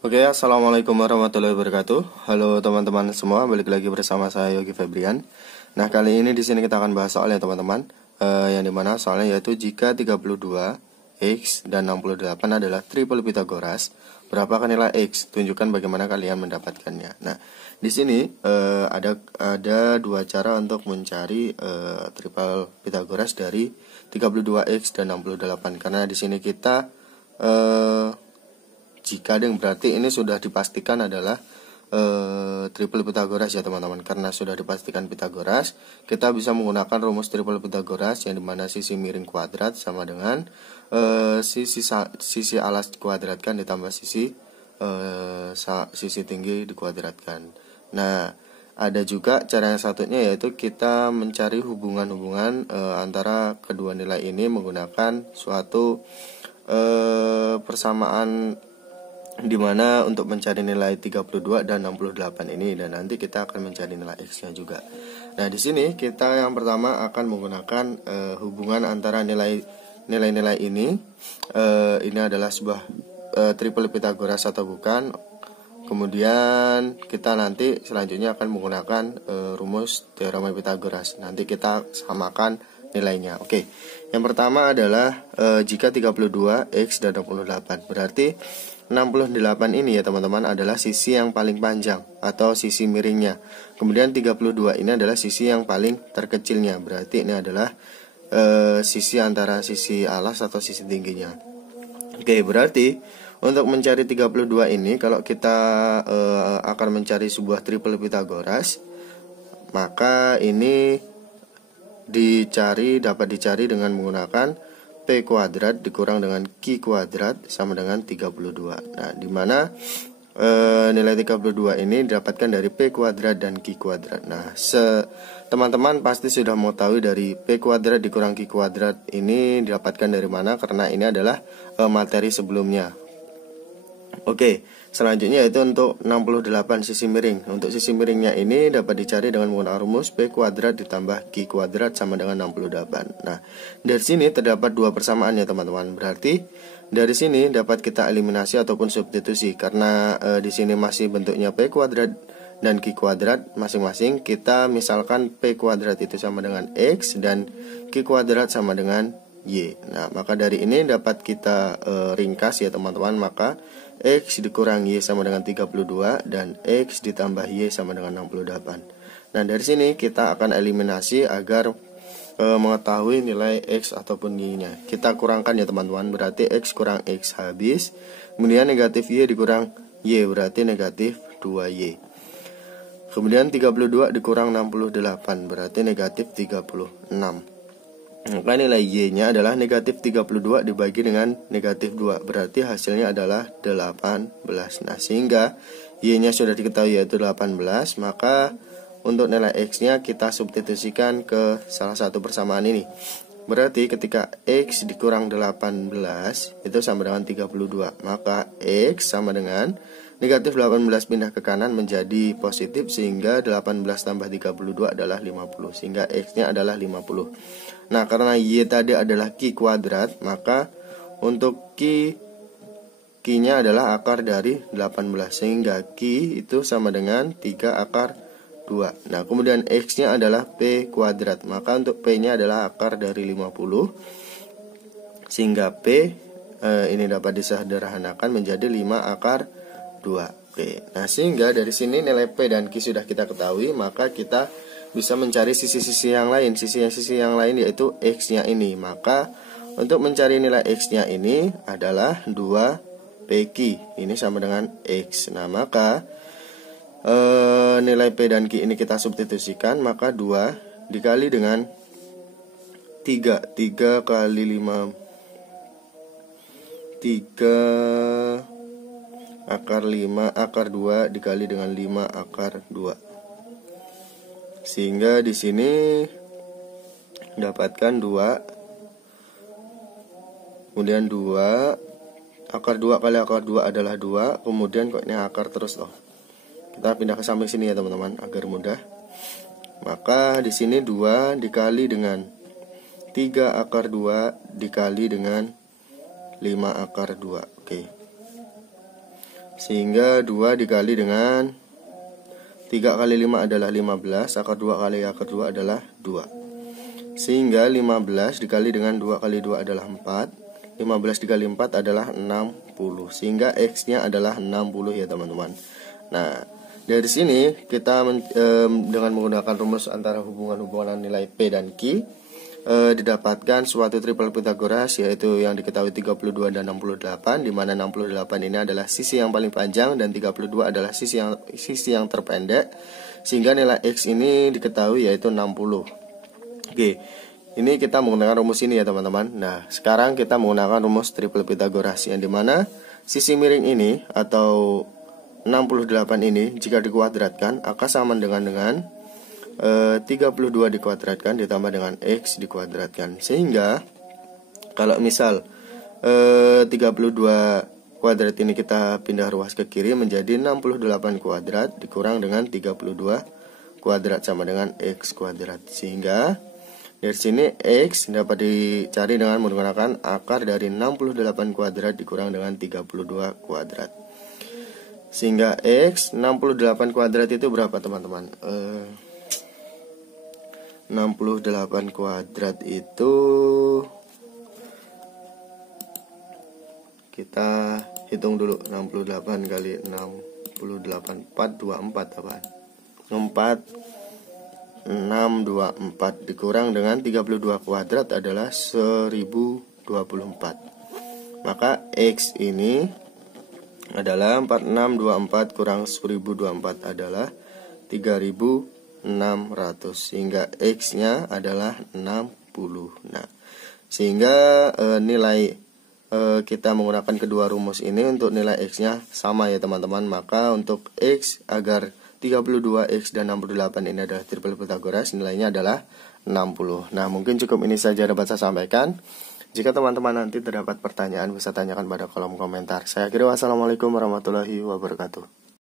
Oke, assalamualaikum warahmatullahi wabarakatuh. Halo teman-teman semua, balik lagi bersama saya Yogi Febrian. Nah, kali ini di sini kita akan bahas soal ya teman-teman, yang dimana soalnya yaitu jika 32 X dan 68 adalah triple Pitagoras, berapakah nilai X? Tunjukkan bagaimana kalian mendapatkannya. Nah, di sini ada dua cara untuk mencari triple Pitagoras dari 32 X dan 68. Karena di sini kita jika yang berarti ini sudah dipastikan adalah triple Pitagoras ya teman-teman. Karena sudah dipastikan Pitagoras, kita bisa menggunakan rumus triple Pitagoras yang dimana sisi miring kuadrat sama dengan sisi alas dikuadratkan ditambah sisi tinggi dikuadratkan. Nah, ada juga cara yang satunya yaitu kita mencari hubungan-hubungan antara kedua nilai ini menggunakan suatu persamaan dimana untuk mencari nilai 32 dan 68 ini, dan nanti kita akan mencari nilai X-nya juga. Nah, di sini kita yang pertama akan menggunakan hubungan antara nilai-nilai ini. Ini adalah sebuah triple Pitagoras atau bukan. Kemudian kita nanti selanjutnya akan menggunakan rumus teorema Pitagoras. Nanti kita samakan nilainya. Oke. Yang pertama adalah jika 32 X dan 68, berarti 68 ini ya teman-teman adalah sisi yang paling panjang atau sisi miringnya. Kemudian 32 ini adalah sisi yang paling terkecilnya. Berarti ini adalah sisi antara sisi alas atau sisi tingginya. Oke, berarti untuk mencari 32 ini, kalau kita akan mencari sebuah triple Pitagoras, maka ini dapat dicari dengan menggunakan P kuadrat dikurang dengan Q kuadrat sama dengan 32. Nah, dimana nilai 32 ini didapatkan dari P kuadrat dan Q kuadrat. Nah, teman-teman pasti sudah mau tahu dari P kuadrat dikurang Q kuadrat ini didapatkan dari mana, karena ini adalah materi sebelumnya. Oke, selanjutnya yaitu untuk 68 sisi miring. Untuk sisi miringnya ini dapat dicari dengan menggunakan rumus P kuadrat ditambah Q kuadrat sama dengan 68. Nah, dari sini terdapat dua persamaan ya teman-teman. Berarti dari sini dapat kita eliminasi ataupun substitusi. Karena di sini masih bentuknya P kuadrat dan Q kuadrat masing-masing. Kita misalkan P kuadrat itu sama dengan X dan Q kuadrat sama dengan Y. Nah, maka dari ini dapat kita ringkas ya teman-teman. Maka X dikurang Y sama dengan 32 dan X ditambah Y sama dengan 68. Nah, dari sini kita akan eliminasi agar mengetahui nilai X ataupun Y-nya. Kita kurangkan ya teman-teman. Berarti X kurang X habis. Kemudian negatif Y dikurang Y, berarti negatif 2Y. Kemudian 32 dikurang 68, berarti negatif 36. Maka nilai Y-nya adalah negatif 32 dibagi dengan negatif 2, berarti hasilnya adalah 18. Nah, sehingga Y-nya sudah diketahui yaitu 18, maka untuk nilai X-nya kita substitusikan ke salah satu persamaan ini. Berarti ketika X dikurang 18 itu sama dengan 32, maka X sama dengan negatif 18 pindah ke kanan menjadi positif, sehingga 18 tambah 32 adalah 50, sehingga X-nya adalah 50. Nah, karena Y tadi adalah Q kuadrat, maka untuk Q-nya adalah akar dari 18, sehingga Q itu sama dengan 3 akar 2. Nah, kemudian X-nya adalah P kuadrat, maka untuk P-nya adalah akar dari 50, sehingga P ini dapat disederhanakan menjadi 5 akar 2. Oke. Nah, sehingga dari sini nilai P dan Q sudah kita ketahui, maka kita bisa mencari sisi-sisi yang lain. Sisi yang lain yaitu X-nya ini. Maka untuk mencari nilai X-nya ini adalah 2PQ. Ini sama dengan X. Nah, maka nilai P dan Q ini kita substitusikan, maka 2 dikali dengan 3 kali 5 3 akar 5 akar 2 dikali dengan 5 akar 2. Sehingga di sini dapatkan 2. Kemudian 2 akar 2 kali akar 2 adalah 2. Kemudian kok ini akar terus loh. Kita pindah ke samping sini ya teman-teman agar mudah. Maka di sini 2 dikali dengan 3 akar 2 dikali dengan 5 akar 2. Oke. Sehingga 2 dikali dengan 3 kali 5 adalah 15, akar 2 kali akar 2 adalah 2. Sehingga 15 dikali dengan 2 kali 2 adalah 4, 15 dikali 4 adalah 60. Sehingga X-nya adalah 60 ya teman-teman. Nah, dari sini kita dengan menggunakan rumus antara hubungan-hubungan nilai P dan Q didapatkan suatu triple Pythagoras, yaitu yang diketahui 32 dan 68, di mana 68 ini adalah sisi yang paling panjang dan 32 adalah sisi yang terpendek, sehingga nilai X ini diketahui yaitu 60. Oke, ini kita menggunakan rumus ini ya teman-teman. Nah, sekarang kita menggunakan rumus triple Pythagoras, yang dimana sisi miring ini atau 68 ini jika dikuadratkan akan sama dengan 32 dikuadratkan ditambah dengan X dikuadratkan. Sehingga kalau misal 32 kuadrat ini kita pindah ruas ke kiri menjadi 68 kuadrat dikurang dengan 32 kuadrat sama dengan X kuadrat. Sehingga dari sini X dapat dicari dengan menggunakan akar dari 68 kuadrat dikurang dengan 32 kuadrat. Sehingga X 68 kuadrat itu berapa teman-teman? 68 kuadrat itu kita hitung dulu. 68 kali 68 424 apa? 4624 dikurang dengan 32 kuadrat adalah 1024. Maka X ini adalah 4624 kurang 1024 adalah 3600, sehingga X-nya adalah 60. Nah, sehingga nilai kita menggunakan kedua rumus ini untuk nilai X-nya sama ya teman-teman. Maka untuk X agar 32X dan 68 ini adalah triple Pythagoras, nilainya adalah 60. Nah, mungkin cukup ini saja dapat saya sampaikan. Jika teman-teman nanti terdapat pertanyaan bisa tanyakan pada kolom komentar. Saya akhiri, wassalamualaikum warahmatullahi wabarakatuh.